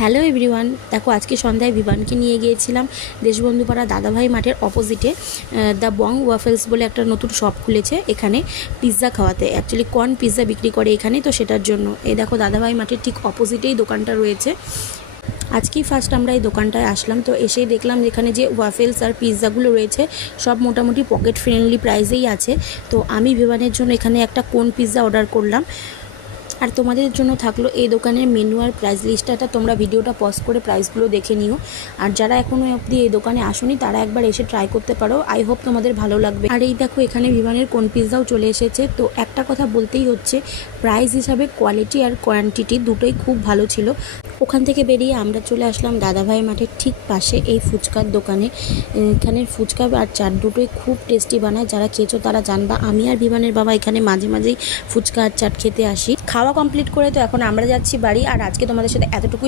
Hello everyone, দেখো আজকে সন্ধ্যায় বিমানকে নিয়ে গিয়েছিলাম দেশবন্ধুপাড়া দাদাভাই মাঠের অপোজিটে দ্য বং ওয়াফেলস বলে একটা নতুন শপ খুলেছে এখানে পিৎজা খাওয়াতে। অ্যাকচুয়ালি কর্ন পিৎজা বিক্রি করে এখানে, তো সেটার জন্য এই দেখো দাদাভাই মাঠের ঠিক অপোজিটেই দোকানটা রয়েছে। আজকেই ফার্স্ট আমরা এই দোকানটায় আসলাম, তো এসেই দেখলাম যেখানে যে ওয়াফেলস আর পিৎজাগুলো রয়েছে সব মোটামুটি পকেট ফ্রেন্ডলি প্রাইসেই আছে। তো আমি বিমানের জন্য এখানে একটা কোন পিৎজা অর্ডার করলাম। আর তোমাদের জন্য থাকলো এই দোকানের মেনু আর প্রাইস লিস্টটা, তোমরা ভিডিওটা পজ করে প্রাইসগুলো দেখে নিও। আর যারা এখনও অবধি এই দোকানে আসোনি তারা একবার এসে ট্রাই করতে পারো, আই হোপ তোমাদের ভালো লাগবে। আর এই দেখো এখানে বিমানের কোন পিৎজাও চলে এসেছে। তো একটা কথা বলতেই হচ্ছে, প্রাইস হিসাবে কোয়ালিটি আর কোয়ান্টিটি দুটোই খুব ভালো ছিল। ওখান থেকে বেরিয়ে আমরা চলে আসলাম দাদাভাই মাঠের ঠিক পাশে এই ফুচকার দোকানে। এখানের ফুচকা আর চাট দুটোই খুব টেস্টি বানায়, যারা খেয়েছো তারা জানবা। আমি আর বিমানের বাবা এখানে মাঝে মাঝেই ফুচকা আর চাট খেতে আসি। খাওয়া কমপ্লিট করে তো এখন আমরা যাচ্ছি বাড়ি। আর আজকে তোমাদের সাথে এতটুকুই